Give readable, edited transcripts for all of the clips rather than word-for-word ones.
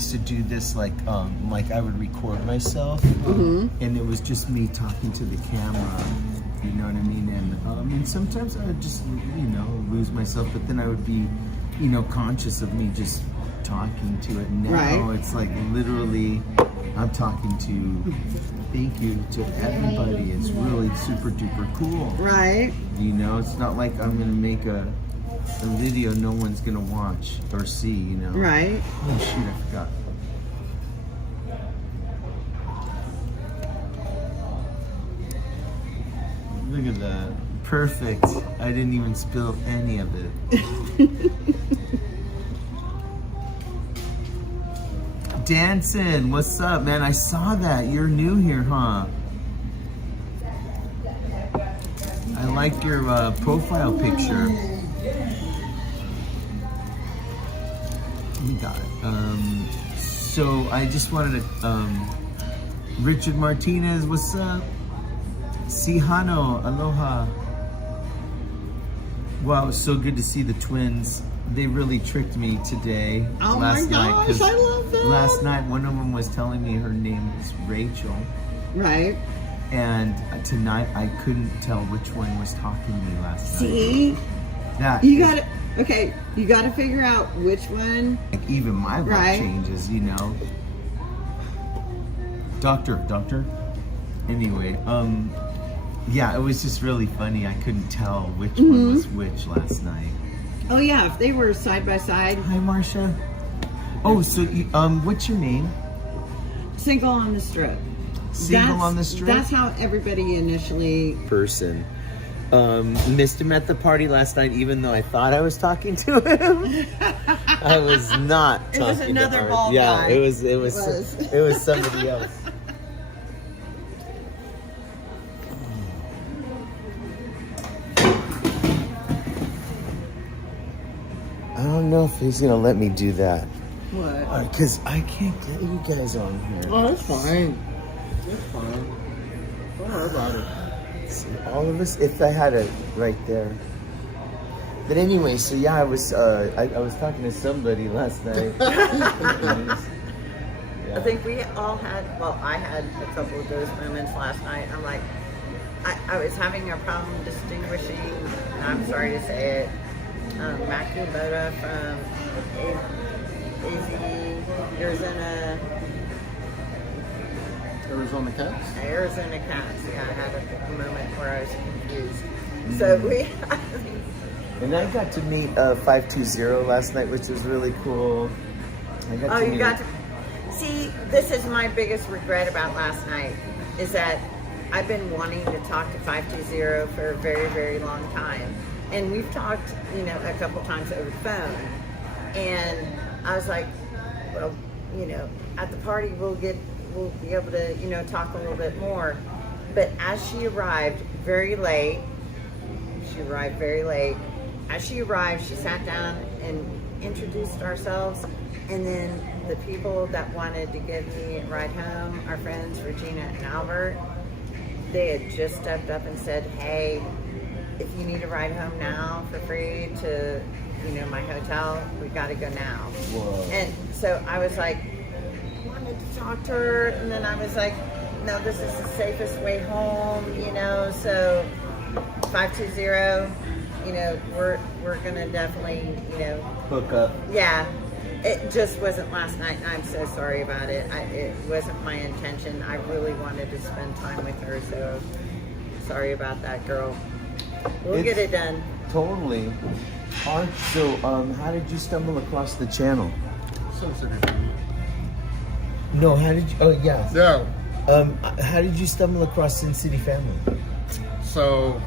used to do this like I would record myself, and it was just me talking to the camera. You know what I mean? And sometimes I would just lose myself, but then I would be conscious of me just talking to it. Now it's like literally I'm talking to thank you to everybody. It's really super duper cool. Right. It's not like I'm gonna make a video no one's gonna watch or see, Right. Oh shoot, I forgot. Look at that. Perfect. I didn't even spill any of it. Dancing, what's up, man? I saw that. You're new here, huh? I like your profile picture. We got it. So I just wanted to, Richard Martinez, what's up? Sihano, aloha. Wow, it was so good to see the twins. They really tricked me today. Oh last my gosh, night, I love that. Last night, one of them was telling me her name is Rachel. Right. And tonight, I couldn't tell which one was talking to me last night. See? That you gotta figure out which one. Like even my voice changes, Doctor. Anyway, yeah, it was just really funny. I couldn't tell which one was which last night. Oh yeah, if they were side by side. Hi, Marcia. Oh, so you, what's your name? Single on the Strip. Single on the Strip? That's how everybody initially... Person. Missed him at the party last night, even though I thought I was talking to him. I was not talking to him. It was another bald guy. Yeah, it was somebody else. I don't know if he's gonna let me do that. What? Because I can't get you guys on here. Oh, that's fine. It's fine. Don't worry about it. See, all of us, if I had it right there. But anyway, so yeah, I was talking to somebody last night. I think we all had, I had a couple of those moments last night. I'm like, I was having a problem distinguishing, and I'm sorry to say it, Makimoto from Arizona Cats? Arizona Cats. Yeah, I had a moment where I was confused. So we... And I got to meet 520 last night, which was really cool. You got to... See, this is my biggest regret about last night, is that I've been wanting to talk to 520 for a very, very long time. And we've talked, a couple times over the phone. And I was like, well, at the party we'll be able to, talk a little bit more. But as she arrived very late, as she arrived, she sat down and introduced ourselves. And then the people that wanted to give me a ride home, our friends, Regina and Albert, they had just stepped up and said, hey, if you need a ride home now for free to, my hotel, we got to go now. Whoa. And so I was like, I wanted to talk to her, and then I was like, no, this is the safest way home, so 520, we're gonna definitely, hook up. Yeah. It just wasn't last night, and I'm so sorry about it. It wasn't my intention. I really wanted to spend time with her, so sorry about that, girl. We'll get it done. Totally. So, how did you stumble across the channel? No, how did you? Oh, yeah. Yeah. How did you stumble across Sin City Family? So,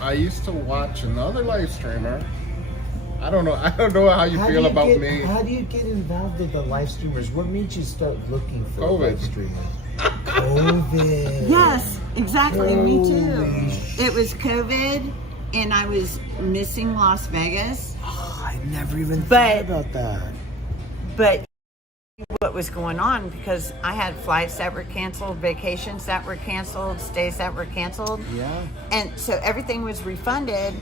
I used to watch another live streamer. I don't know how you feel about me. How do you get involved with the live streamers? What made you start looking for live streamers? COVID. Yes, exactly. Holy Me too. It was COVID, and I was missing Las Vegas. Oh, I never even thought about that. But what was going on, because I had flights that were canceled, vacations that were canceled, stays that were canceled. Yeah. And so everything was refunded,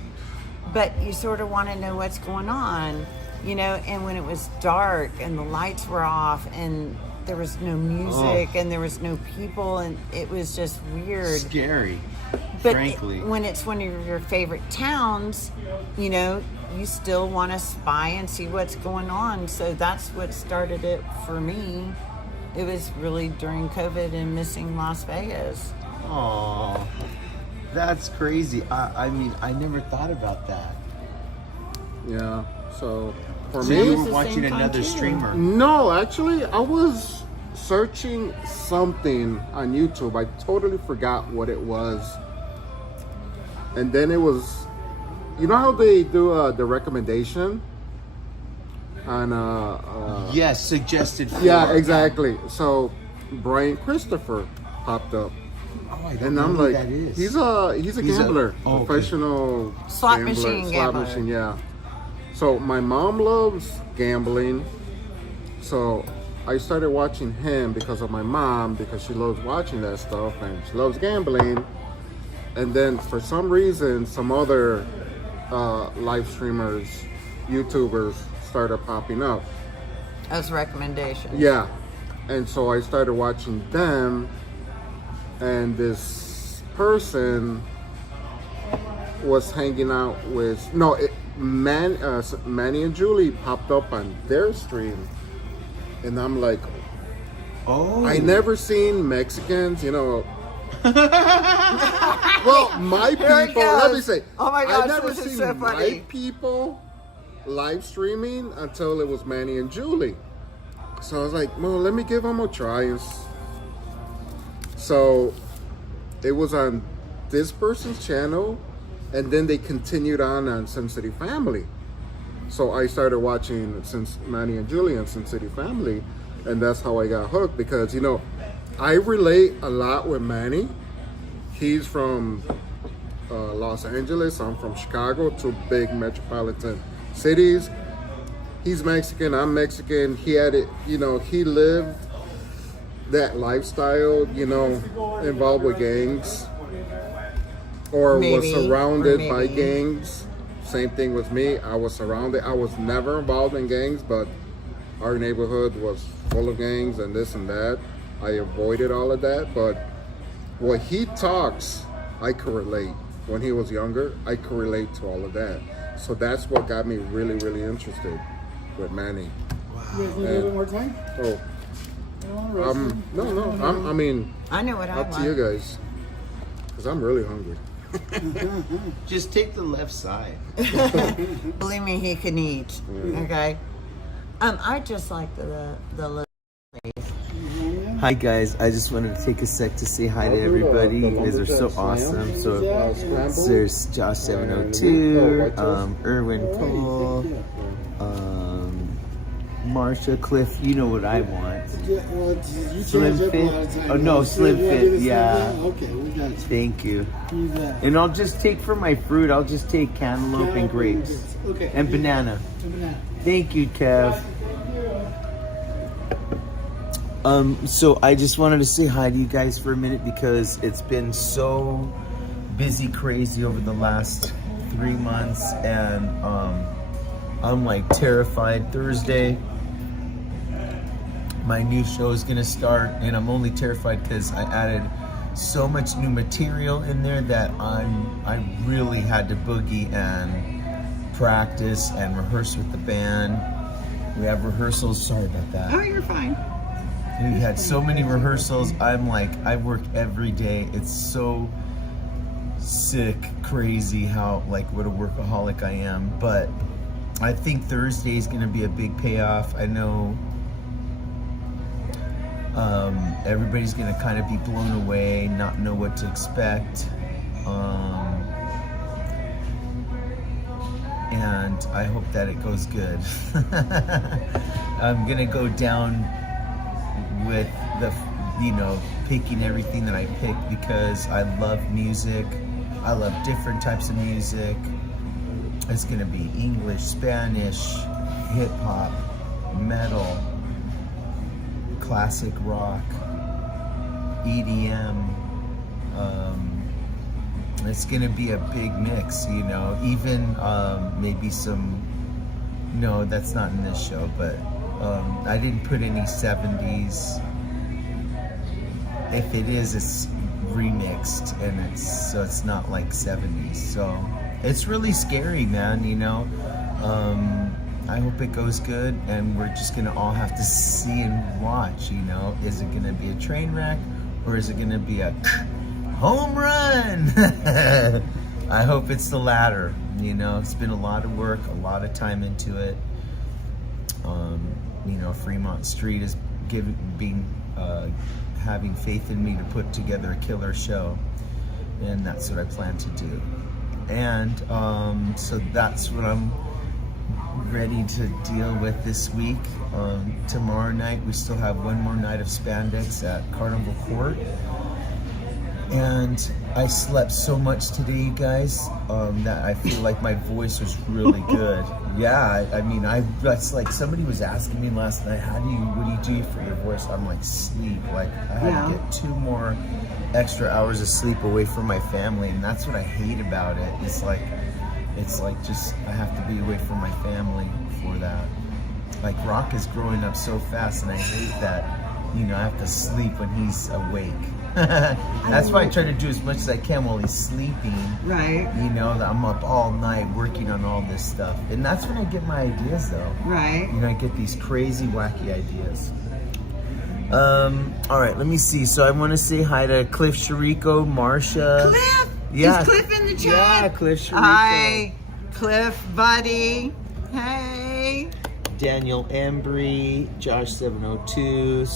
but you sort of want to know what's going on. you know, and when it was dark and the lights were off and there was no music and there was no people and it was just weird. Scary, But frankly. when it's one of your favorite towns, you know, you still want to spy and see what's going on. So that's what started it for me. It was really during COVID and missing Las Vegas. Oh, that's crazy. I mean, I never thought about that. Yeah. So for So me, you it's were the watching same time, another too. streamer. no, actually, I was searching something on YouTube. I totally forgot what it was. And then it was, you know how they do the recommendation on Yes, suggested. yeah, for- exactly. So Brian Christopher popped up, Oh, I don't and know I'm who like, that is. he's a gambler, okay. professional Slot gambler, machine slot gambler. machine, yeah. So my mom loves gambling, so I started watching him because of my mom, because she loves watching that stuff and she loves gambling. And then for some reason, some other live streamers, YouTubers started popping up. As recommendations. Yeah. And so I started watching them, and this person was hanging out with Manny and Julie popped up on their stream, and I'm like, Oh, I never seen Mexicans, you know. Well, my Here it people. Let me goes. say, Oh my gosh, I never this is seen so my funny. people live streaming until it was Manny and Julie. So I was like, well, let me give them a try. So it was on this person's channel, and then they continued on Sin City Family. So I started watching since Manny and Julie on Sin City Family, and that's how I got hooked, because, you know, I relate a lot with Manny. He's from Los Angeles. I'm from Chicago, two big metropolitan cities. He's Mexican, I'm Mexican. He had it, you know, he lived that lifestyle, you know, involved with gangs, or Maybe, was surrounded or by maybe. gangs. Same thing with me. I was surrounded. I was never involved in gangs, but our neighborhood was full of gangs and this and that. I avoided all of that, but what he talks, I could relate. When he was younger, I could relate to all of that. So that's what got me really, really interested with Manny. You guys need a little bit more time? Oh, No, I mean, I know what I up want. to you guys, because I'm really hungry. just take the left side. Believe me, he can eat. Okay. I just like the little. Hi guys, I just wanted to take a sec to say hi to everybody. You guys are so awesome. So there's Josh 702, Erwin Cole, Marsha, Cliff. You know what I want. Slim Fit. Oh no, Slim Fit. Yeah. Okay, we got you. Thank you. You got it. And I'll just take for my fruit. I'll just take cantaloupe and grapes Okay. and banana. Banana. Thank you, Kev. So I just wanted to say hi to you guys for a minute because it's been so busy, crazy over the last 3 months, and I'm like terrified. Thursday, my new show is gonna start, and I'm only terrified because I added so much new material in there that I really had to boogie and practice and rehearse with the band. We have rehearsals. Sorry about that. Oh, you're fine. We've had so many rehearsals. I'm like, I work every day. It's so sick, crazy how, like, what a workaholic I am. But I think Thursday is going to be a big payoff. I know everybody's going to kind of be blown away, not know what to expect. And I hope that it goes good. I'm going to go down with the, you know, picking everything that I pick because I love music. I love different types of music. It's gonna be English, Spanish, hip hop, metal, classic rock, EDM. It's gonna be a big mix, you know, even maybe some No, that's not in this show, but I didn't put any 70s. If it is, it's remixed, and it's not like 70s. So it's really scary, man, you know. I hope it goes good, and we're just gonna all have to see and watch, you know. Is it gonna be a train wreck, or is it gonna be a home run? I hope it's the latter, you know. It's been a lot of work, a lot of time into it. You know, Fremont Street is having faith in me to put together a killer show, and that's what I plan to do. And so that's what I'm ready to deal with this week. Tomorrow night we still have one more night of SPANDEX at Carnival Court, and I slept so much today, you guys, that I feel like my voice was really good. Yeah, I mean, that's like somebody was asking me last night, what do you do for your voice? I'm like, sleep. Like, I had to get 2 more extra hours of sleep away from my family, and that's what I hate about it. It's like just, I have to be away from my family for that. Like, Rock is growing up so fast, and I hate that, you know, I have to sleep when he's awake. That's why I try to do as much as I can while he's sleeping. Right. You know, that I'm up all night working on all this stuff. And that's when I get my ideas, though. Right. You know, I get these crazy, wacky ideas. All right, let me see. So I want to say hi to Cliff Shariko, Marsha. Cliff! Yeah. Is Cliff in the chat? Yeah, Cliff Shariko. Hi, Cliff, buddy. Hey. Daniel Embry, Josh 702.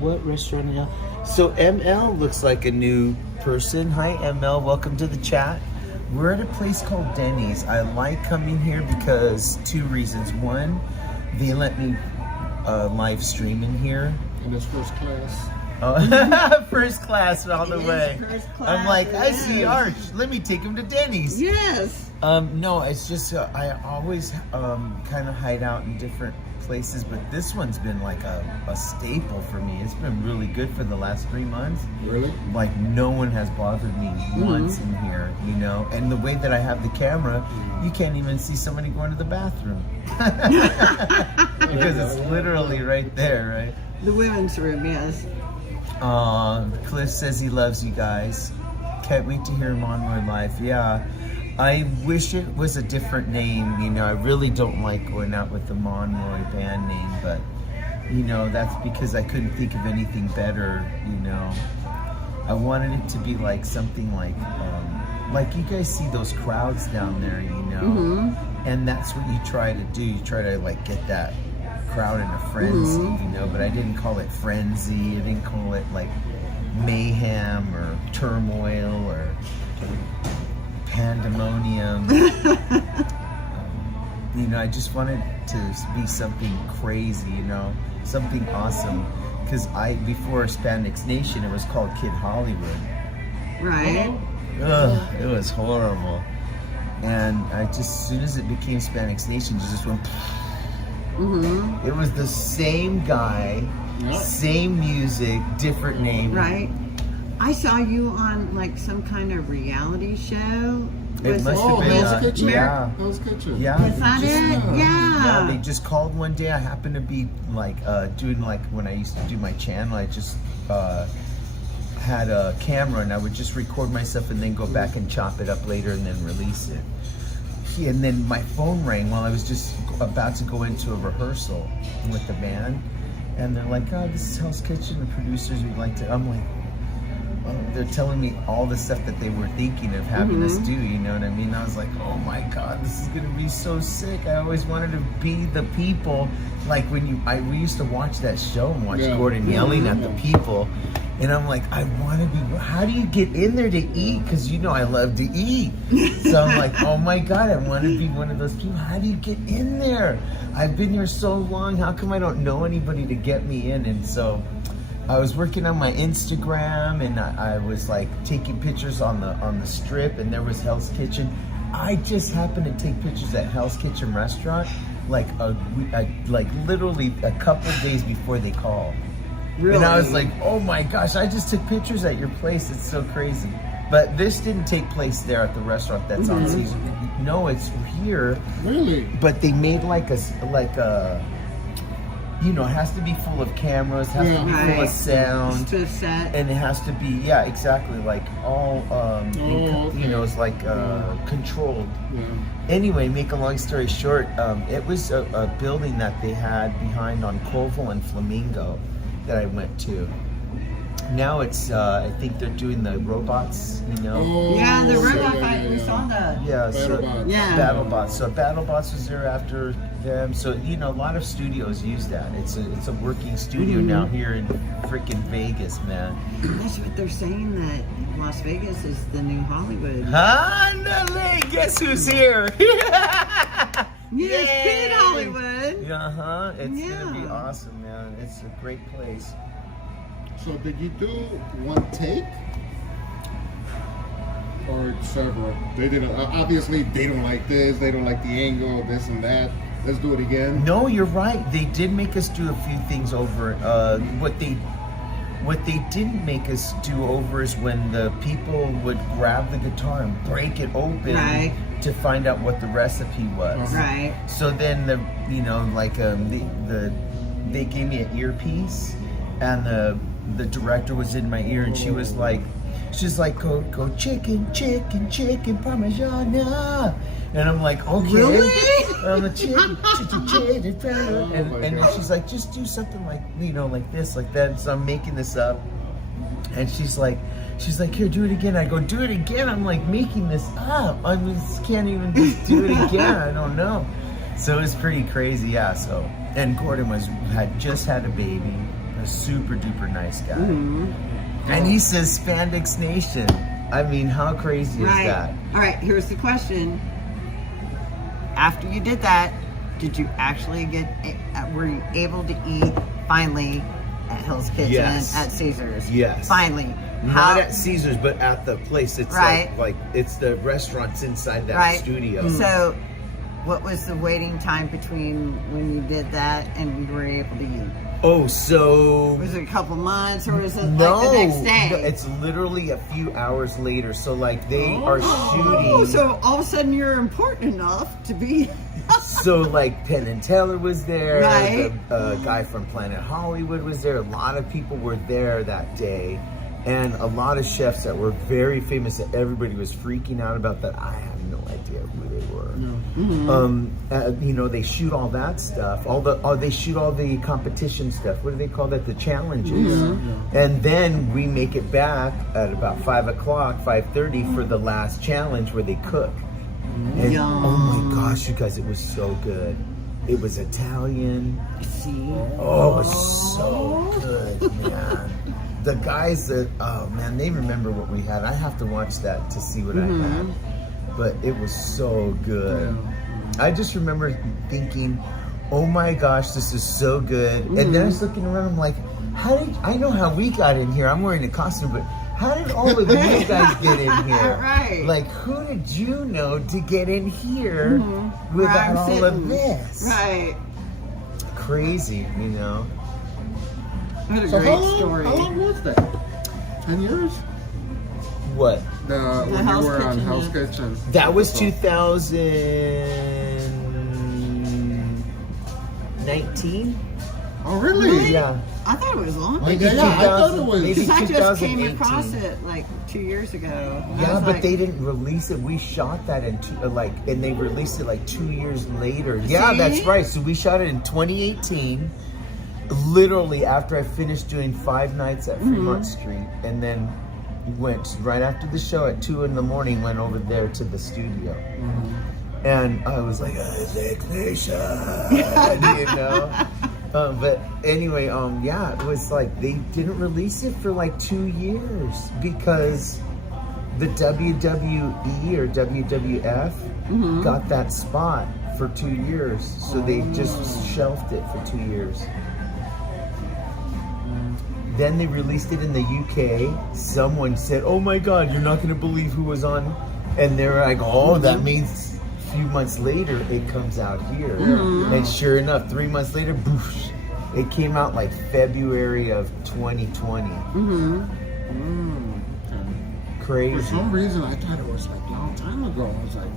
What restaurant now? So ML looks like a new person. Hi ML, welcome to the chat. We're at a place called Denny's. I like coming here because 2 reasons. One, they let me live stream in here. And it's first class. Oh, first class all the It is way. first class, I'm like, I it see is. Arch. Let me take him to Denny's. Yes. No, it's just I always kind of hide out in different places, but this one's been like a staple for me. It's been really good for the last 3 months. Really? Like, no one has bothered me once in here, you know. And the way that I have the camera, you can't even see somebody going to the bathroom because it's literally right there, right? The women's room, yes. Cliff says he loves you guys. Can't wait to hear him on my live. Yeah. I wish it was a different name, you know. I really don't like going out with the Monroy band name, but, you know, that's because I couldn't think of anything better, you know. I wanted it to be like something like you guys see those crowds down there, you know, and that's what you try to do. You try to, like, get that crowd in a frenzy, you know, but I didn't call it frenzy. I didn't call it, like, mayhem or turmoil or pandemonium. You know, I just wanted to be something crazy, you know, something awesome. Because before Spandex Nation, it was called Kid Hollywood. Right. Ugh, it was horrible. And as soon as it became Spandex Nation, it just went. It was the same guy, same music, different name. Right. I saw you on like some kind of reality show. It must have been, Hell's Kitchen? yeah. Hell's Kitchen. Yeah. Is that it? Yeah. They just called one day. I happened to be like doing, like, when I used to do my channel, I just had a camera and I would just record myself and then go back and chop it up later and then release it. And then my phone rang while I was just about to go into a rehearsal with the band, and they're like, "Oh, this is Hell's Kitchen. The producers would like to." I'm like, they're telling me all the stuff that they were thinking of having us do, you know what I mean? I was like, oh my God, this is gonna be so sick. I always wanted to be the people. Like when we used to watch that show and watch Gordon yelling at the people. And I'm like, I want to be, how do you get in there to eat? Because you know I love to eat. So I'm like, oh my God, I want to be one of those people. How do you get in there? I've been here so long. How come I don't know anybody to get me in? And so I was working on my Instagram, and I was like taking pictures on the strip, and there was Hell's Kitchen. I just happened to take pictures at Hell's Kitchen restaurant, like literally a couple of days before they called. Really? And I was like, oh my gosh, I just took pictures at your place. It's so crazy. But this didn't take place there at the restaurant that's on Caesar. No, it's here. Really? But they made like a, you know, it has to be full of cameras, has to be full of sound. To set. And it has to be, yeah, exactly, like all, okay. you know, it's like controlled. Yeah. Anyway, make a long story short, it was a building that they had behind on Colville and Flamingo that I went to. Now it's, I think they're doing the robots, you know. Oh, Yeah, the okay, robot yeah, fight, yeah, we yeah. saw that. Yeah, so BattleBots. Yeah. BattleBots. So BattleBots was there after them. So you know, a lot of studios use that. It's a working studio now here in freaking Vegas, man. That's what they're saying, that Las Vegas is the new Hollywood. Handale, guess who's here? Yes, Yay! Kid Hollywood. It's gonna be Yeah. awesome, man. It's a great place. So did you do one take? Or several? They didn't, obviously they don't like this, they don't like the angle, this and that. Let's do it again. No, you're right. They did make us do a few things over. What they didn't make us do over is when the people would grab the guitar and break it open Right. to find out what the recipe was. Right. So then they gave me an earpiece, and the director was in my ear, and she's like, go chicken parmigiana. And I'm like, okay. Really? I'm a chicken. And my then God. she's like, just do something like, you know, like this, like that. So I'm making this up. And she's like, here, do it again. I go, do it again. I'm like making this up. I just can't even just do it again. I don't know. So it's pretty crazy, yeah. So, and Gordon had just had a baby, a super duper nice guy. And he says Spandex Nation. I mean, how crazy is that? All right, here's the question. After you did that, did you actually were you able to eat finally at Hell's Kitchen, Yes. at Caesar's? Yes. Finally. Not at Caesar's, but at the place. It's Right. like it's the restaurants inside that Right. studio. So, what was the waiting time between when you did that and you were able to eat? Oh, so Was it a couple months, or was it no, like the next day? no, it's literally a few hours later. So like they are shooting. Oh, so all of a sudden you're important enough to be. So like Penn and Teller was there. Right. The guy from Planet Hollywood was there. A lot of people were there that day, and a lot of chefs that were very famous that everybody was freaking out about. That I have no idea who they were. You know, they shoot all that stuff. They shoot all the competition stuff. What do they call that? The challenges. And then we make it back at about 5:30 for the last challenge where they cook. And Yum. oh my gosh, you guys, it was so good. It was Italian. See? Oh, it was so good, man. The guys that, oh man, they remember what we had. I have to watch that to see what I had. But it was so good. I just remember thinking, oh my gosh, this is so good. And then I was looking around, I'm like, I know how we got in here. I'm wearing a costume, but how did all of you guys get in here? Right. Like, who did you know to get in here without I'm all of sitting. this? Right. Crazy, you know? What a So great story. how long was that? 10 years? What? When you Hell's were on Kitchen, Hell's yeah. Kitchen. That was So- 2019? Oh, really? Yeah. I thought it was long. Like, yeah, I thought it was. maybe Because I just came 2018. across it like 2 years ago. I Yeah, was but like, they didn't release it. We shot that in and they released it like 2 years later. Yeah, that's See? right. So we shot it in 2018, literally after I finished doing 5 nights at Fremont Street, and then went right after the show at 2 in the morning. Went over there to the studio, and I was like, "Isaac Nation," you know. But anyway, yeah, it was like they didn't release it for like 2 years because the WWE or WWF got that spot for 2 years, so they just shelved it for 2 years. Then they released it in the UK. Someone said, "Oh my God, you're not going to believe who was on," and they're like, "Oh, that means." A few months later, it comes out here, and sure enough, 3 months later, boosh, it came out like February of 2020. For some reason, I thought it was like a long time ago. I was like,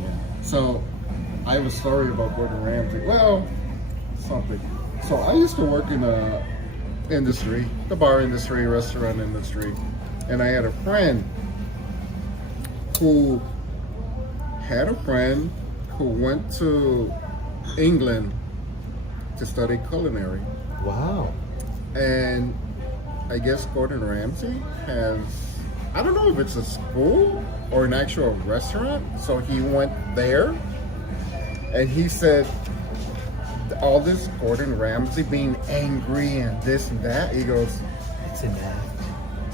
yeah. So, I have a story about Gordon Ramsay. Well, something. So, I used to work in the industry, the bar industry, restaurant industry, and I had a friend who went to England to study culinary. Wow. And I guess Gordon Ramsay has, I don't know if it's a school or an actual restaurant. So he went there and he said, all this Gordon Ramsay being angry and this and that, he goes, It's an act.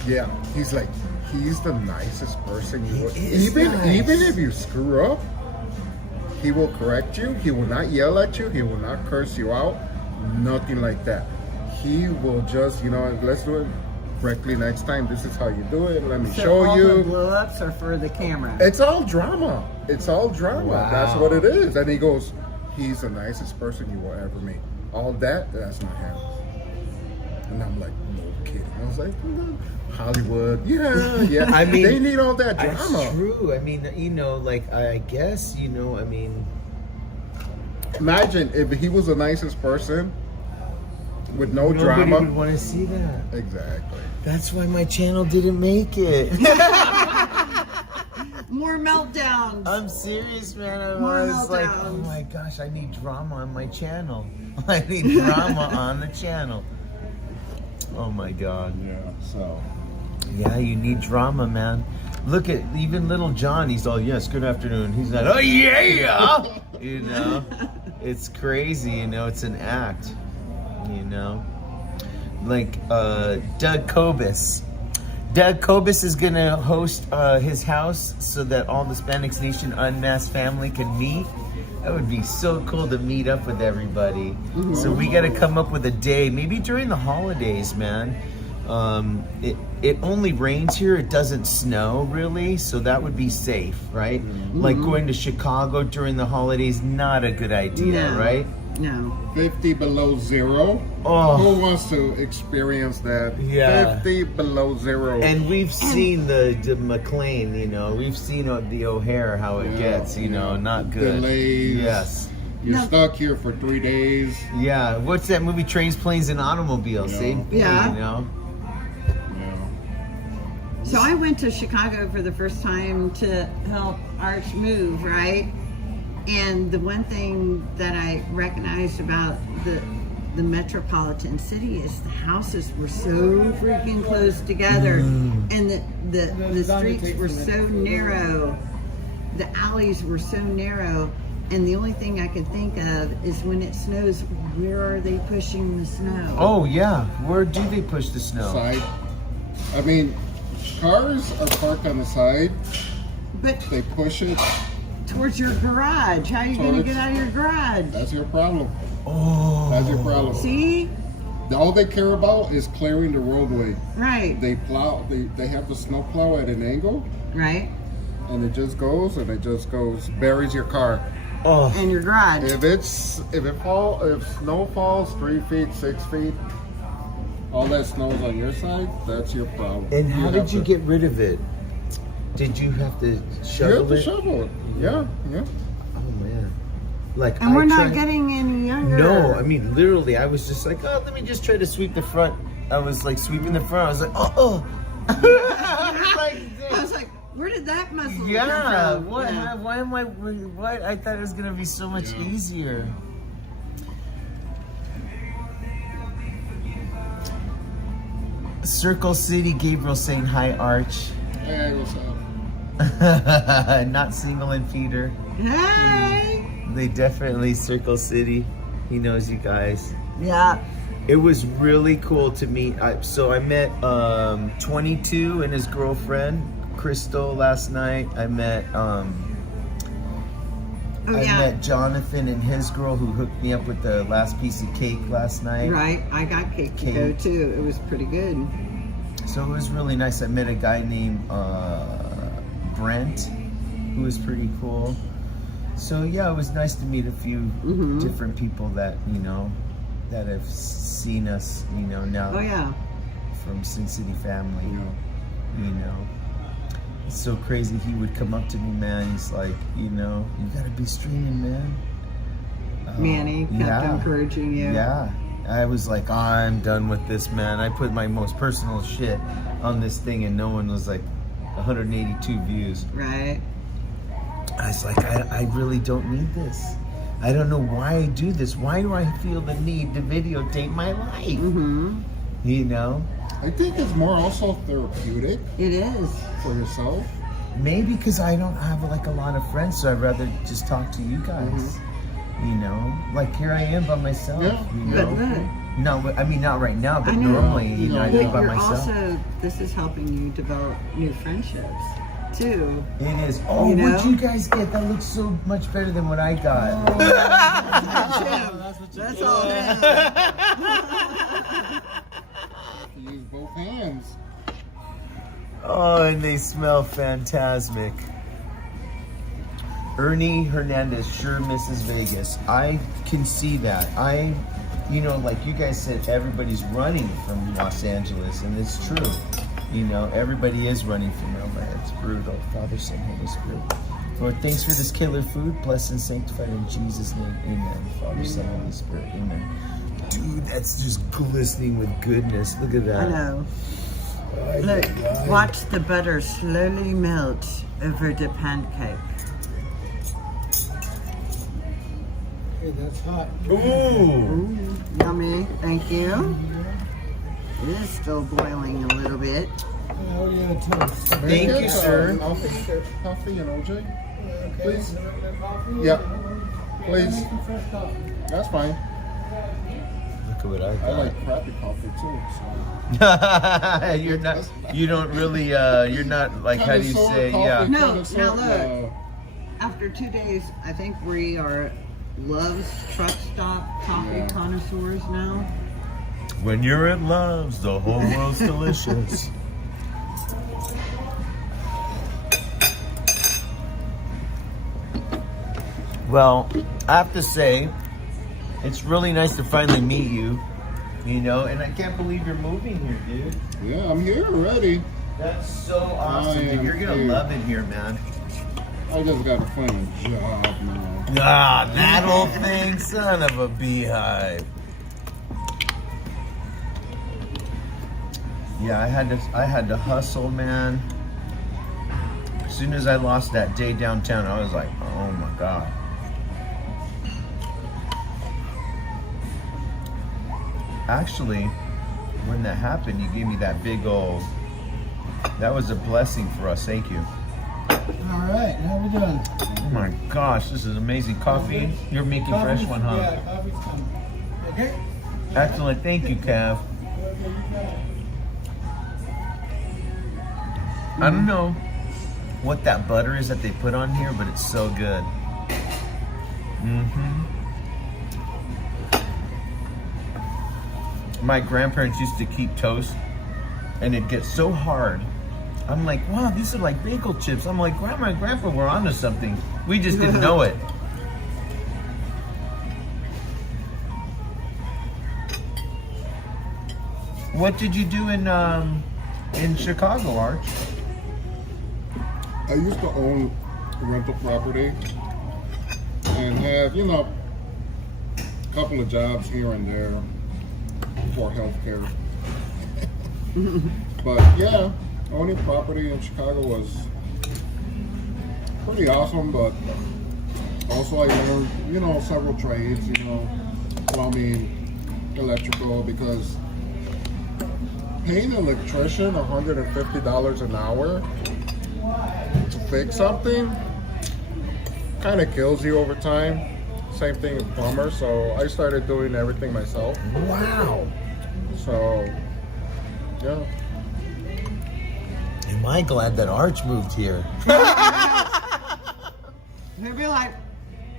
yeah, he's like, he's the nicest person you would. is Even nice. if you screw up, he will correct you. He will not yell at you. He will not curse you out. Nothing like that. He will just, let's do it correctly next time. This is how you do it. Let me So show all you. the blow-ups are for the camera. It's all drama. It's all drama. Wow. That's what it is. And he goes, he's the nicest person you will ever meet. All that's not him. And I'm like, no kidding. I was like, Hollywood. Yeah. I mean, they need all that drama. That's true. I mean, I guess, Imagine if he was the nicest person with no nobody drama. would want to see that. Exactly. That's why my channel didn't make it. More meltdowns. I'm serious, man. I More was like, oh meltdowns. my gosh, I need drama on my channel. I need drama on the channel. Oh my God. Yeah. So. Yeah, you need drama, man. Look at even little John. He's all, yes, good afternoon. He's like, oh yeah. It's crazy. It's an act. Like Doug Kobus. Doug Kobus is gonna host his house so that all the SPANDEX Nation Unmasked family can meet. That would be so cool to meet up with everybody. Mm-hmm. So we got to come up with a day, maybe during the holidays, man. It only rains here. It doesn't snow really, so that would be safe, right? Mm-hmm. Like going to Chicago during the holidays, not a good idea, No. right? No. 50 below zero. Oh. Who wants to experience that? Yeah. 50 below zero. And we've seen the McLean, we've seen the O'Hare, how it gets, not good. Delays. Yes. You're No. stuck here for 3 days. Yeah. What's that movie? Trains, Planes, and Automobiles. Yeah. Same thing, Yeah. Yeah. So I went to Chicago for the first time to help Arch move, right? And the one thing that I recognized about the metropolitan city is the houses were so freaking close together, and the streets were so narrow, the alleys were so narrow, and the only thing I could think of is when it snows, where are they pushing the snow? Oh yeah. Where do they push the snow? Side. I mean, cars are parked on the side. But They push it. towards your garage, how are you going to get out of your garage? That's your problem. Oh. That's your problem. See? All they care about is clearing the roadway. Right, They plow. They have the snow plow at an angle, right. and it just goes, buries your car. Oh. And your garage. If snow falls 3 feet, 6 feet, all that snow's on your side, that's your problem. And how have did you to- get rid of it? Did you have to You shovel have to it? shovel it. Yeah. Oh man. Like And we're I not tried- getting any younger. No, I mean literally I was just like, oh, let me just try to sweep the front. I was like sweeping the front. I was like, oh. Like I was like, where did that muscle yeah, come from? what? Yeah. Why am I? What? I thought it was gonna be so much easier. Circle City, Gabriel saying hi, Arch. Hey, what's up? Not single and feeder. Hey! They definitely Circle City. He knows you guys. Yeah. It was really cool to meet. So I met 22 and his girlfriend Crystal last night. I met I met Jonathan and his girl who hooked me up with the last piece of cake last night. Right, I got cake to go too. It was pretty good. So it was really nice. I met a guy named Brent, who was pretty cool. So yeah, it was nice to meet a few different people that that have seen us, now Oh yeah. from Sin City family. you know. It's so crazy. He would come up to me, man. He's like, you know, you gotta be streaming, man. Manny kept encouraging you. Yeah. I was like, oh, I'm done with this, man. I put my most personal shit on this thing and no one was like 182 views. Right. I was like, I really don't need this. I don't know why I do this. Why do I feel the need to videotape my life? Mm-hmm. You know? I think it's more also therapeutic It is. for yourself. Maybe because I don't have like a lot of friends, so I'd rather just talk to you guys. You know? Like here I am by myself. Yeah. You know? But look. No, I mean not right now, but I know. normally, you know, I But think by you're myself. also, this is helping you develop new friendships, too. It is. Oh, You know? what'd you guys get? That looks so much better than what I got. That's all him. Use both hands. Oh, and they smell fantastic. Ernie Hernandez sure misses Vegas. I can see that. You know, like you guys said, everybody's running from Los Angeles, and it's true. You know, everybody is running from LA. It's brutal. Father, Son, Holy Spirit. Lord, thanks for this killer food. Blessed and sanctified in Jesus' name. Amen. Father, Son, Holy Spirit. Amen. Dude, that's just glistening with goodness. Look at that. I know. Oh, Look, God. watch the butter slowly melt over the pancake. Okay, that's hot. Ooh. Ooh, yummy. Thank you. It is still boiling a little bit. Yeah, what do you got to toast? Thank you, sir. Coffee and OJ? Okay. Please? Coffee? Yeah. Yeah, Please. make some fresh coffee. That's fine. Look at what I I got. like crappy coffee too. So. You're not. You don't really. You're not like. How do you Connoisseur say? coffee, Yeah. No, connoisseur, now look. After 2 days, I think we are Love's truck stop coffee Yeah. connoisseurs now. When you're at Love's, the whole world's delicious. Well, I have to say, it's really nice to finally meet you. You know, and I can't believe you're moving here, dude. Yeah, I'm here already. That's so awesome. I Dude. am You're gonna here. love it here, man. I just gotta find a job now. Ah, that old thing, son of a beehive. Yeah, I had to hustle, man. As soon as I lost that day downtown, I was like, oh my God. Actually, when that happened, you gave me that big old, that was a blessing for us. Thank you. All right, how we doing? Oh my gosh, this is amazing coffee. You're making fresh one, huh? Yeah, coffee's coming. Okay? Excellent. Thank you, Cav. I don't know what that butter is that they put on here, but it's so good. My grandparents used to keep toast, and it gets so hard. I'm like, wow, these are like bagel chips. I'm like, Grandma and Grandpa were onto something. We just didn't know it. What did you do in Chicago, Arch? I used to own rental property and have, you know, a couple of jobs here and there for healthcare. But yeah, owning property in Chicago was pretty awesome, but also I learned, you know, several trades, you know, plumbing, electrical, because paying an electrician $150 an hour to fix something kind of kills you over time. Same thing with plumber, so I started doing everything myself. Wow. So, yeah. Am I glad that Arch moved here? He'll be like,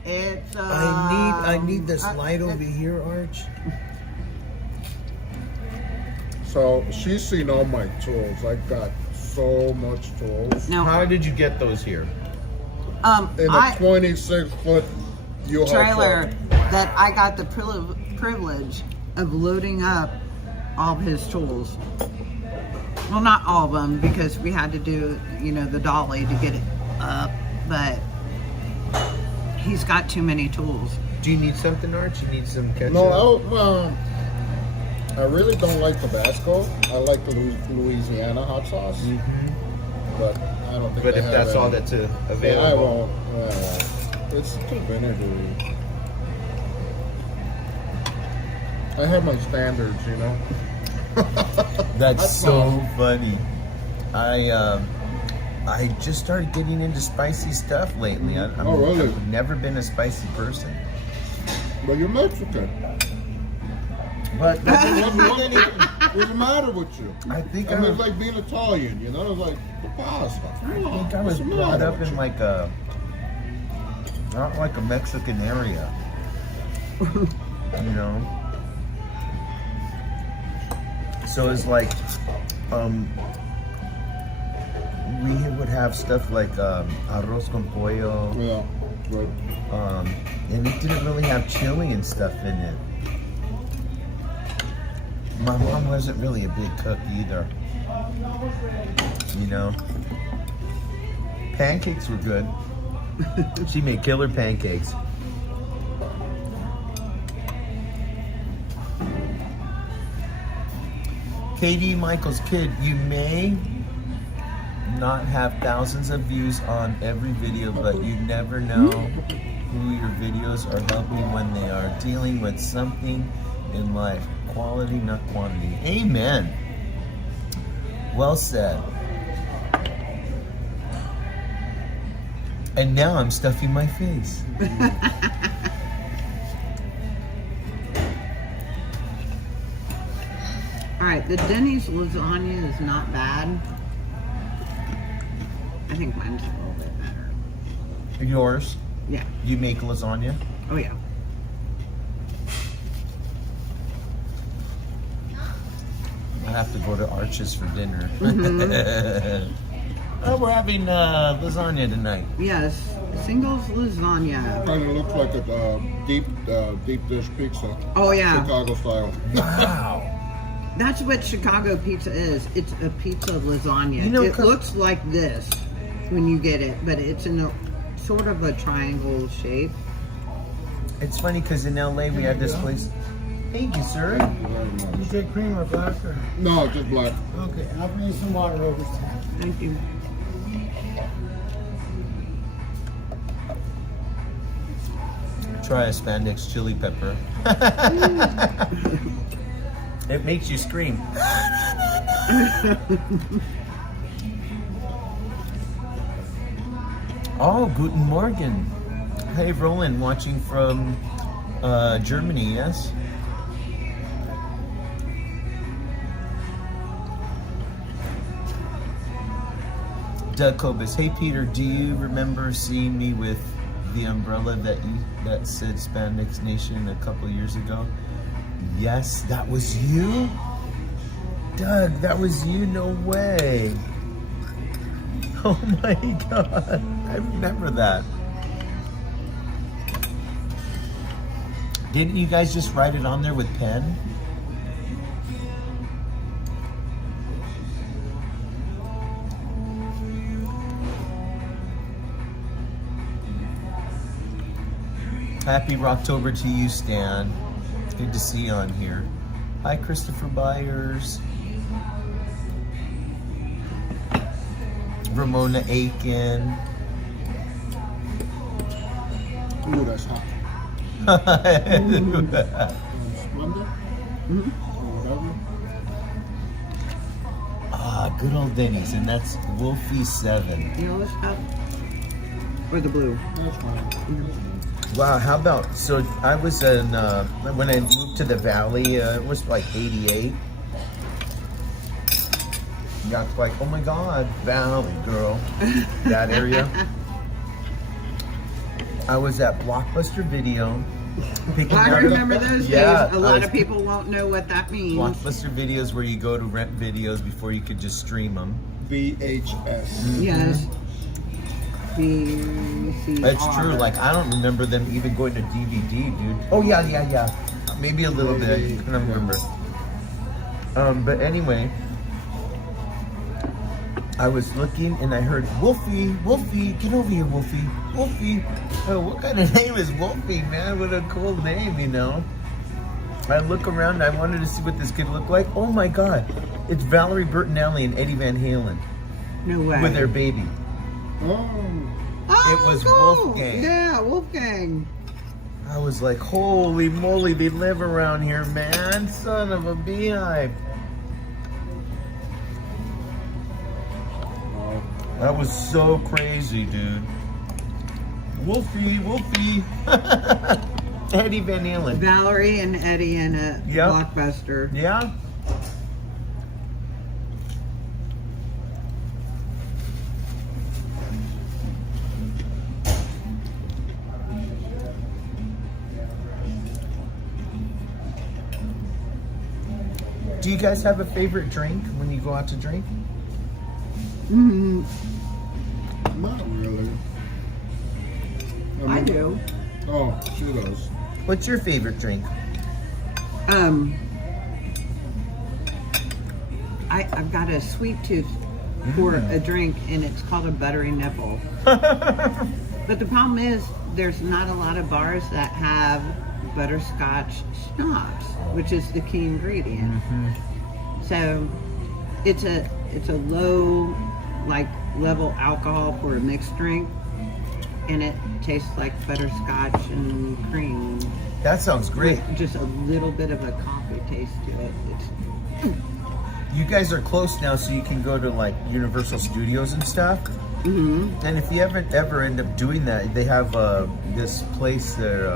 it's I need this light over here, Arch. So she's seen all my tools. I've got so much tools. No. How did you get those here? In a 26-foot U-Haul trailer truck. that I got the privilege of loading up all of his tools. Well, not all of them, because we had to do, the dolly to get it up, but he's got too many tools. Do you need something, Arch? You need some ketchup? No, I really don't like Tabasco. I like the Louisiana hot sauce, but I don't think. But they if have that's all any. that's Yeah, available, I won't. It's too vinegary. I have my standards, That's Hot so sauce. funny. I just started getting into spicy stuff lately. Oh, really? I've never been a spicy person. But you're Mexican. But What's the matter with you? I think I mean, it's like being Italian, It's like the pasta. I think I was brought up in like not like a Mexican area. So it's like, we would have stuff like arroz con pollo, Yeah, right. and it didn't really have chili and stuff in it. My mom wasn't really a big cook either. Pancakes were good. She made killer pancakes. Katie Michael's kid, you may not have thousands of views on every video, but you never know who your videos are helping when they are dealing with something in life. Quality, not quantity. Amen. Well said. And now I'm stuffing my face. All right, the Denny's lasagna is not bad. I think mine's a little bit better. Yours? Yeah. You make lasagna? Oh, yeah. I have to go to Arch's for dinner. Oh, we're having lasagna tonight. Yes, singles lasagna. Kind of looks like a deep dish pizza. Oh, yeah. Chicago style. Wow. That's what Chicago pizza is. It's a pizza lasagna. It looks like this when you get it, but it's in a sort of a triangle shape. It's funny because in LA we had this place. Thank you, sir. You take cream or black or? No, just black. Okay, I'll bring you some water over. Thank you. Try a spandex chili pepper. It makes you scream. Oh, guten Morgen. Hey, Roland, watching from Germany, yes? Doug Kobus, hey Peter, do you remember seeing me with the umbrella that said Spandex Nation a couple years ago? Yes, that was you? Doug, that was you? No way. Oh my God, I remember that. Didn't you guys just write it on there with pen? Happy Rocktober to you, Stan. Good to see you on here. Hi, Christopher Byers. Ramona Aiken. Ooh, that's hot. Splendid? Ah, good old Denny's, and that's Wolfie7. Yellow stuff? Or the blue? That's fine. Wow, how about, so I was in, when I moved to the Valley, it was like 88. Got like, oh my God, Valley girl, that area. I was at Blockbuster Video. Picking I out remember those Yeah, days. A lot of people won't know what that means. Blockbuster Videos where you go to rent videos before you could just stream them. VHS. Yes. VCR. It's true, like I don't remember them even going to DVD, dude. Oh yeah. Maybe a little bit, I don't remember. But anyway, I was looking and I heard Wolfie, Wolfie, get over here, Wolfie, Wolfie. Oh, what kind of name is Wolfie, man? What a cool name, you know. I look around and I wanted to see what this kid looked like. Oh my God, it's Valerie Bertinelli and Eddie Van Halen No way. with their baby. Oh. Oh, It was cool. Wolfgang. Yeah, Wolfgang. I was like, holy moly, they live around here, man. Son of a beehive. Wow. That was so crazy, dude. Wolfie, Wolfie. Eddie Van Halen. Valerie and Eddie in a Yep. Blockbuster. Yeah? Do you guys have a favorite drink when you go out to drink? Mm-hmm. Not really. I mean- do. Oh, she does. What's your favorite drink? I've got a sweet tooth for a drink, and it's called a buttery nipple. But the problem is, there's not a lot of bars that have butterscotch schnapps, which is the key ingredient. So it's a low level alcohol for a mixed drink, and it tastes like butterscotch and cream. That sounds great. With just a little bit of a coffee taste to it. It's You guys are close now, so you can go to like Universal Studios and stuff. mm-hmm. And if you ever end up doing that, they have this place there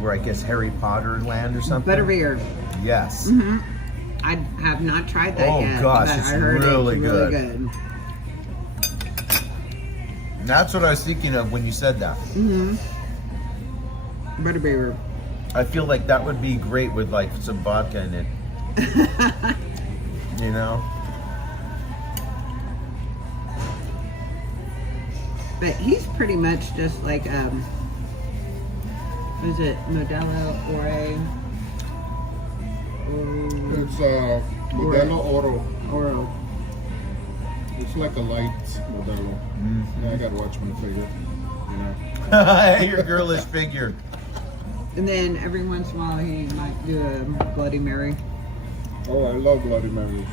where I guess Harry Potter land or something. Butterbeer. Yes. Mm-hmm. I have not tried that Oh, yet, gosh, but it's I heard really it's really good. That's what I was thinking of when you said that. Mm-hmm. Butterbeer. I feel like that would be great with like some vodka in it. You know? But he's pretty much just like what is it, Modelo It's Modelo Oro. Oro? It's like a light Modelo. Yeah, I gotta watch my figure. You know. Your girlish figure. And then every once in a while he might do a Bloody Mary Oh, I love Bloody Marys.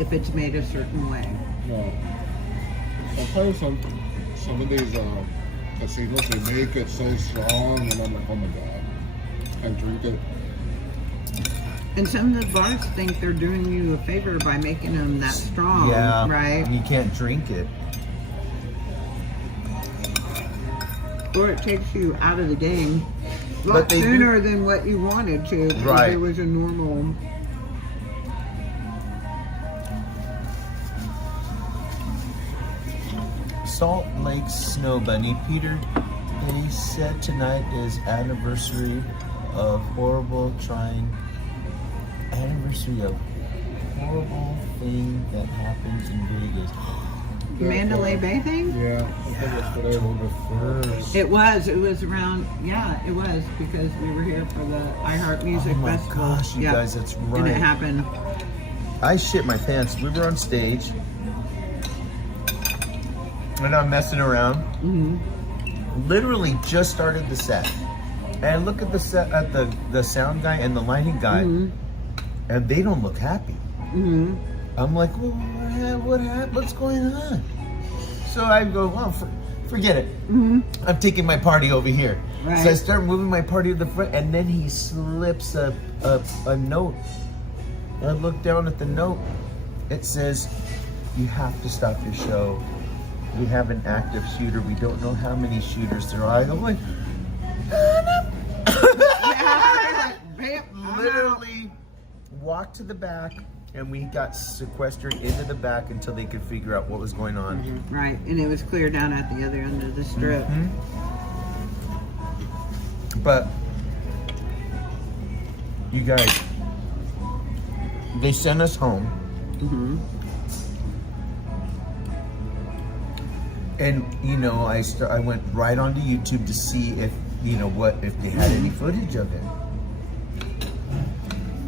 if it's made a certain way. No. Sometimes some of these casinos, they make it so strong, and I'm like, oh my god, can't drink it. And some of the bars think they're doing you a favor by making them that strong, Yeah. right? You can't drink it. Or it takes you out of the game a But lot they do- sooner than what you wanted to. If Right. it was a normal. Salt Lake Snow Bunny. Peter, they said tonight is anniversary of anniversary of horrible thing that happens in Vegas. Mandalay Bay thing? Yeah, I think it's today. October 1st. It was around, yeah, it was because we were here for the iHeart Music Oh my Festival. gosh, you Yep. guys, that's And it right. happened. I shit my pants. We were on stage. And I'm messing around. Mm-hmm. Literally just started the set. And I look at the set at the sound guy and the lighting guy, Mm-hmm. and they don't look happy. Mm-hmm. I'm like, well, what happened? What's going on? So I go, well, forget it. Mm-hmm. I'm taking my party over here. Right. So I start moving my party to the front, and then he slips a note. And I look down at the note. It says, you have to stop your show. We have an active shooter. We don't know how many shooters there are. I'm like, literally walked to the back, and we got sequestered into the back until they could figure out what was going on. Right, and it was clear down at the other end of the strip. Mhm. But you guys, they sent us home, Mm-hmm. and you know, I went right onto YouTube to see if if they had any footage of it.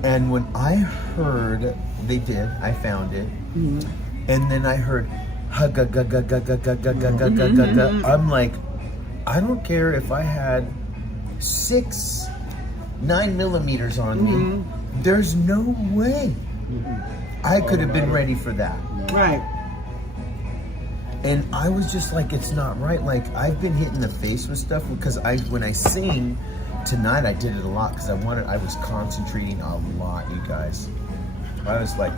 And when I heard they did, I found it. Mm-hmm. And then I heard, I'm like, I don't care if I had 9mm on me. There's no way I could have been ready for that. Right. And I was just like, it's not right. Like, I've been hit in the face with stuff because when I sing tonight, I did it a lot because I was concentrating a lot, you guys. I was like,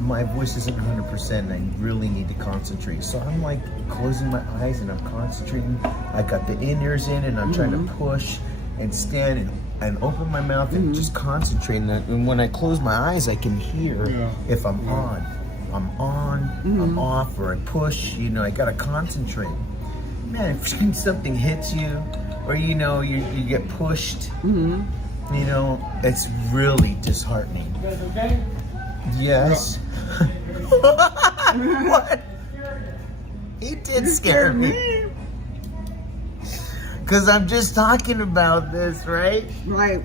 my voice isn't 100% and I really need to concentrate. So I'm like closing my eyes and I'm concentrating. I got the in-ears in and I'm trying to push and stand and open my mouth and just concentrate. And when I close my eyes, I can hear if I'm on, I'm off, or I push. You know, I gotta concentrate. Man, if something hits you, or you know, you get pushed, you know, it's really disheartening. You guys okay? Yes. What? He did scare me. Because I'm just talking about this, right? Right.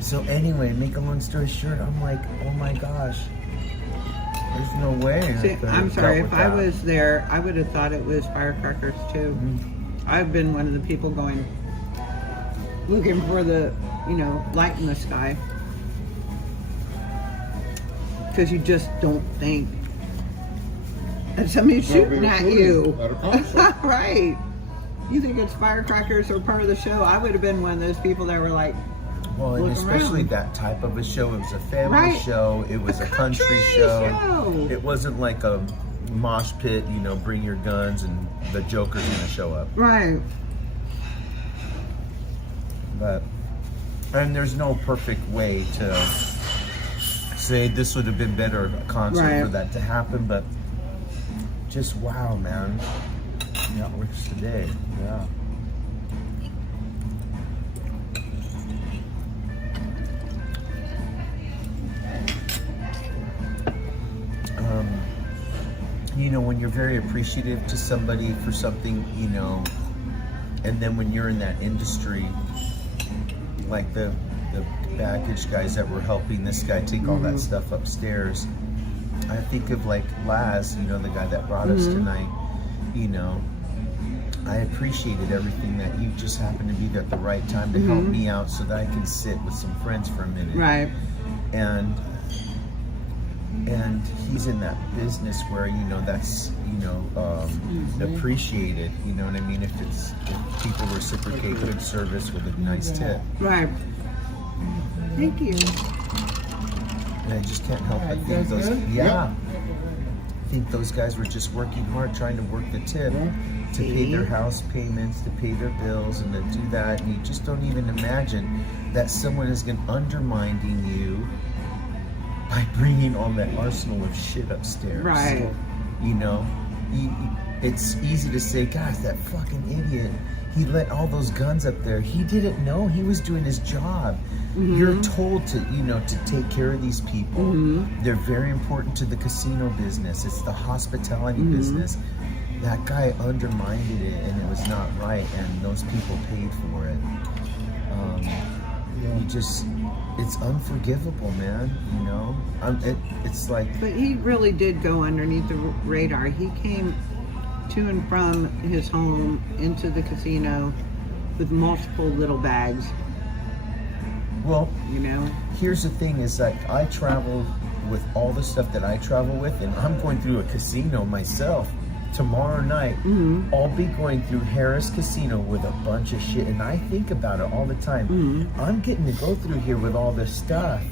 So anyway, make a long story short, I'm like, oh my gosh. There's no way. See, I'm sorry, if I was there, I would have thought it was firecrackers too. I've been one of the people looking for the, you know, light in the sky. Because you just don't think that somebody's shooting at you. Right. You think it's firecrackers or part of the show. I would have been one of those people that were like, well, and especially that type of a show. It was a family show. It was a country show. It wasn't like a mosh pit, you know, bring your guns and the Joker's gonna show up. right. And there's no perfect way to say this would have been better a concert for that to happen, but just wow, man. Yeah, it works today. Yeah. You know, when you're very appreciative to somebody for something, you know, and then when you're in that industry, like the baggage guys that were helping this guy take all that stuff upstairs, I think of like Laz, you know, the guy that brought us tonight. You know, I appreciated everything that you just happened to be there at the right time to help me out so that I can sit with some friends for a minute. Right. And he's in that business where, you know, that's, you know, appreciated, you know what I mean? If people reciprocate good service with a nice tip. Right. Thank you. And I just can't help but think those, I think those guys were just working hard trying to work the tip to pay their house payments, to pay their bills, and to do that. And you just don't even imagine that someone is undermining you by bringing all that arsenal of shit upstairs. Right. You know, it's easy to say, gosh, that fucking idiot, he let all those guns up there. He didn't know he was doing his job. You're told to, you know, to take care of these people. They're very important to the casino business. It's the hospitality business. That guy undermined it, and it was not right, and those people paid for it. It's unforgivable, man. You know, it's like. But he really did go underneath the radar. He came to and from his home into the casino with multiple little bags. Well, you know, here's the thing: is that I travel with all the stuff that I travel with, and I'm going through a casino myself. Tomorrow night, I'll be going through Harris Casino with a bunch of shit, and I think about it all the time. I'm getting to go through here with all this stuff,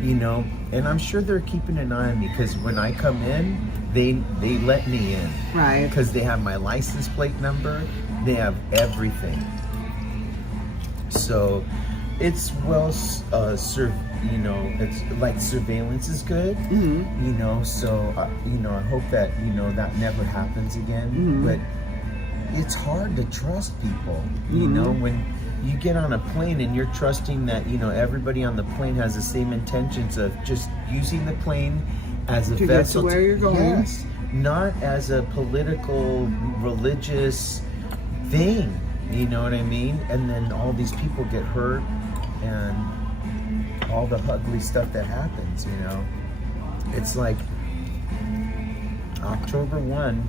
you know, and I'm sure they're keeping an eye on me because when I come in, they let me in, right? Because they have my license plate number, they have everything. So it's you know, it's like surveillance is good, you know, so, you know, I hope that, you know, that never happens again, but it's hard to trust people, you know, when you get on a plane and you're trusting that, you know, everybody on the plane has the same intentions of just using the plane as a vessel get to where you're going. Yes, not as a political, religious thing, you know what I mean? And then all these people get hurt and all the ugly stuff that happens, you know. It's like October 1.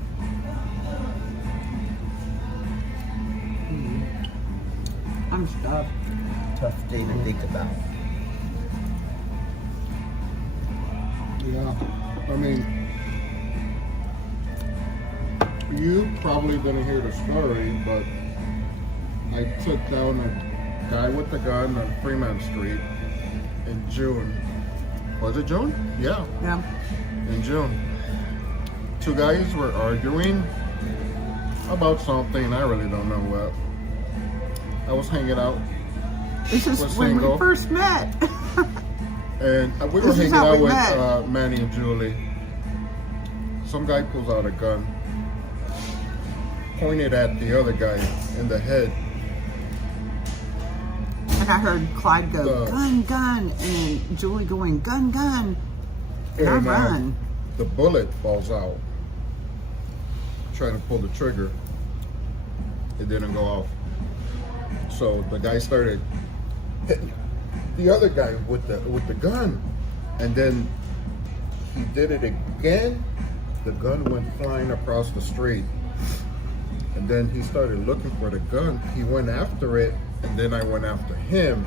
I'm stuffed. Tough day to think about. Yeah, I mean, you probably didn't hear the story, but I took down a guy with a gun on Fremont Street in June. Was it June? Yeah, Yeah. in June. Two guys were arguing about something, I really don't know what. I was hanging out, This is Was when single. we first met. and we were This is hanging how out we with met. Manny and Julie. Some guy pulls out a gun, pointed at the other guy in the head. And I heard Clyde go, The- gun, gun, and then Julie going, gun, gun. And I run. The bullet falls out. Trying to pull the trigger, it didn't go off. So the guy started hitting the other guy with the gun, and then he did it again. The gun went flying across the street, and then he started looking for the gun. He went after it, and then I went after him,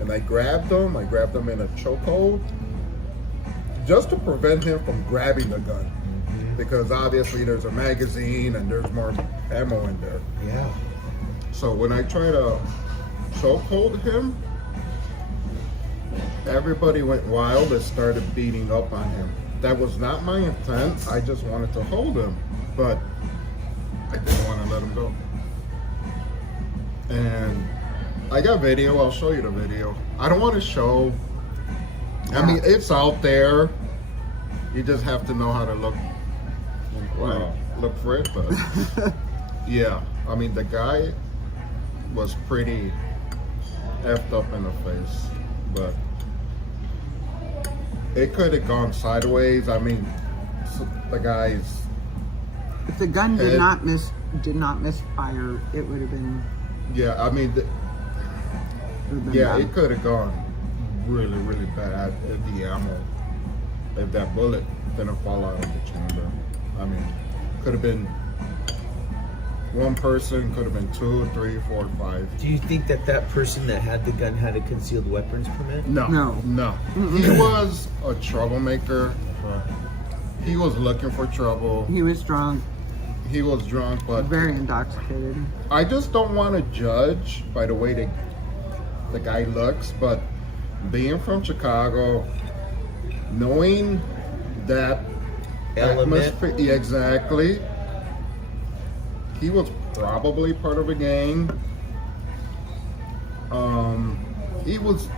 and I grabbed him. I grabbed him in a chokehold, just to prevent him from grabbing the gun, because obviously there's a magazine and there's more ammo in there. Yeah. So when I tried to chokehold him, everybody went wild and started beating up on him. That was not my intent. I just wanted to hold him, but I didn't want to let him go. And I got video. I'll show you the video. I don't want to show. I mean, it's out there. You just have to know how to look. Look for it, but yeah. I mean, the guy was pretty effed up in the face, but it could have gone sideways. I mean, the guy's If the gun Head. did not misfire, it would have been. yeah. I mean, It would have been yeah, bad. it could have gone really, really bad if the ammo, if that bullet didn't fall out of the chamber. I mean, could have been one person, could have been 2, 3, 4, 5. Do you think that that person that had the gun had a concealed weapons permit? No, No. He was a troublemaker. He was looking for trouble. He was drunk, He was drunk, but very intoxicated. I just don't want to judge by the way the guy looks. But being from Chicago, knowing that Element. atmosphere, yeah, exactly. He was probably part of a gang. He was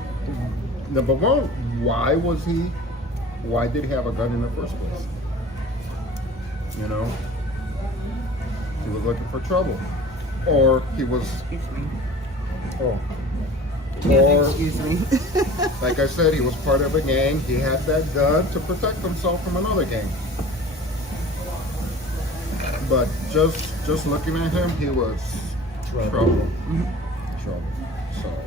number one. Why did he have a gun in the first place? You know, he was looking for trouble, or he was. Excuse me. Oh. Or, Excuse me. like I said, he was part of a gang. He had that gun to protect himself from another gang. But just looking at him, he was trouble. Trouble. So.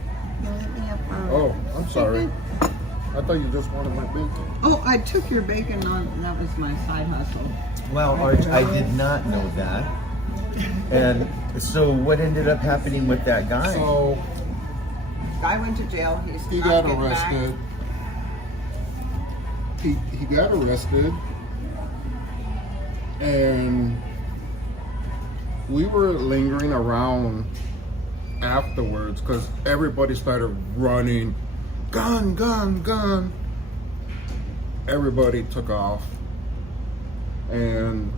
Oh, I'm sorry. I thought you just wanted my bacon. Oh, I took your bacon on. That was my side hustle. Well, Arch, I did not know that. And so what ended up happening with that guy? So Guy went to jail. he got arrested. He got arrested, and we were lingering around afterwards because everybody started running, gun, gun, gun. Everybody took off, and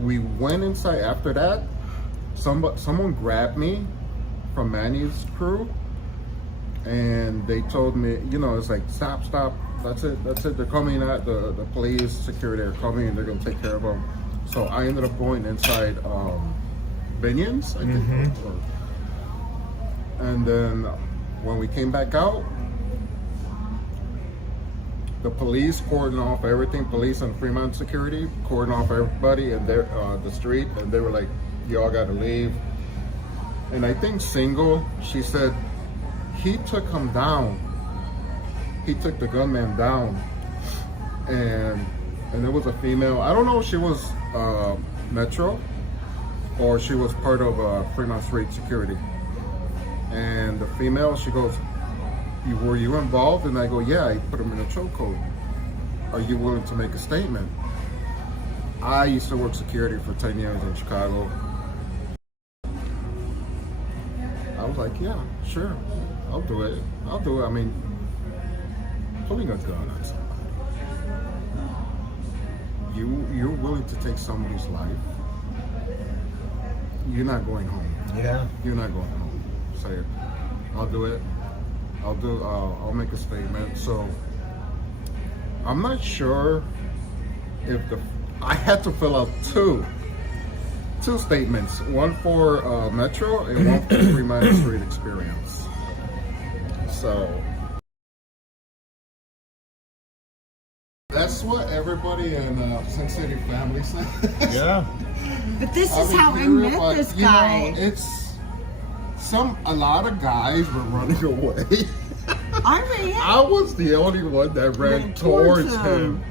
we went inside. After that, someone grabbed me from Manny's crew, and they told me, you know, it's like, stop, that's it, they're coming at the police, security are coming, and they're gonna take care of them. So I ended up going inside Binion's, I think. And then when we came back out, the police cordoned off everything, police and Fremont security cordoned off everybody in the street, and they were like, y'all gotta leave. And I think Single, she said, he took him down. He took the gunman down. and there was a female. I don't know if she was Metro or she was part of Fremont Street Security. And the female, she goes, were you involved? And I go, yeah, I put him in a chokehold. Are you willing to make a statement? I used to work security for 10 years in Chicago. I was like, yeah, sure, I'll do it. I'll do it. I mean, pulling a gun on somebody. You're willing to take somebody's life. You're not going home. Yeah. You're not going home. Say it. I'll do it. I'll make a statement. So I'm not sure if I had to fill out two statements, one for Metro and one for Fremont Street Experience. So that's what everybody in Sin City family said. Yeah. But this I is mean, how I you're met like, this you know, guy. it's a lot of guys were running away. I ran. I was the only one that ran towards him.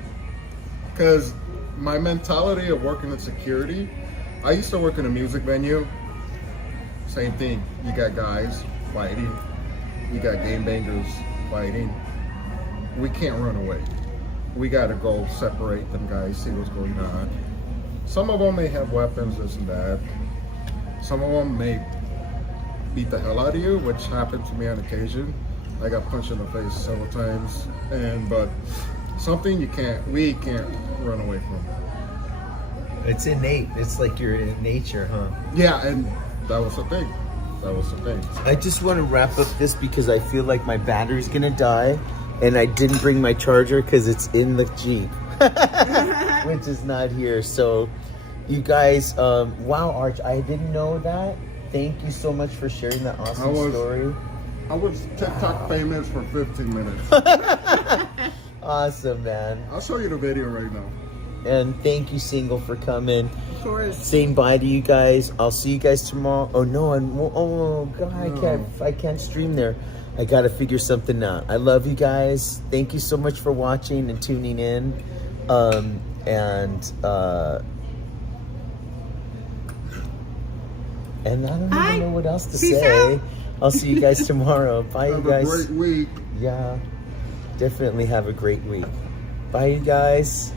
Because my mentality of working in security, I used to work in a music venue. Same thing. You got guys fighting. You got game bangers fighting. We can't run away. We got to go separate them guys, see what's going on. Some of them may have weapons, this and that. Some of them may beat the hell out of you, which happened to me on occasion. I got punched in the face several times, but something we can't run away from. It's innate. It's like you're in nature, huh? Yeah, and that was the thing. I just want to wrap up this because I feel like my battery's gonna die, and I didn't bring my charger because it's in the Jeep, which is not here. So, you guys, wow, Arch, I didn't know that. Thank you so much for sharing that awesome story. I was TikTok famous for 15 minutes. Awesome, man. I'll show you the video right now. And thank you, Single, for coming. Of course. Saying bye to you guys. I'll see you guys tomorrow. Oh no, oh god, I can't stream there. I gotta figure something out. I love you guys. Thank you so much for watching and tuning in. And I don't even know what else to say. I'll see you guys tomorrow. Bye, you guys. Have a great week. Yeah, definitely have a great week. Bye, you guys.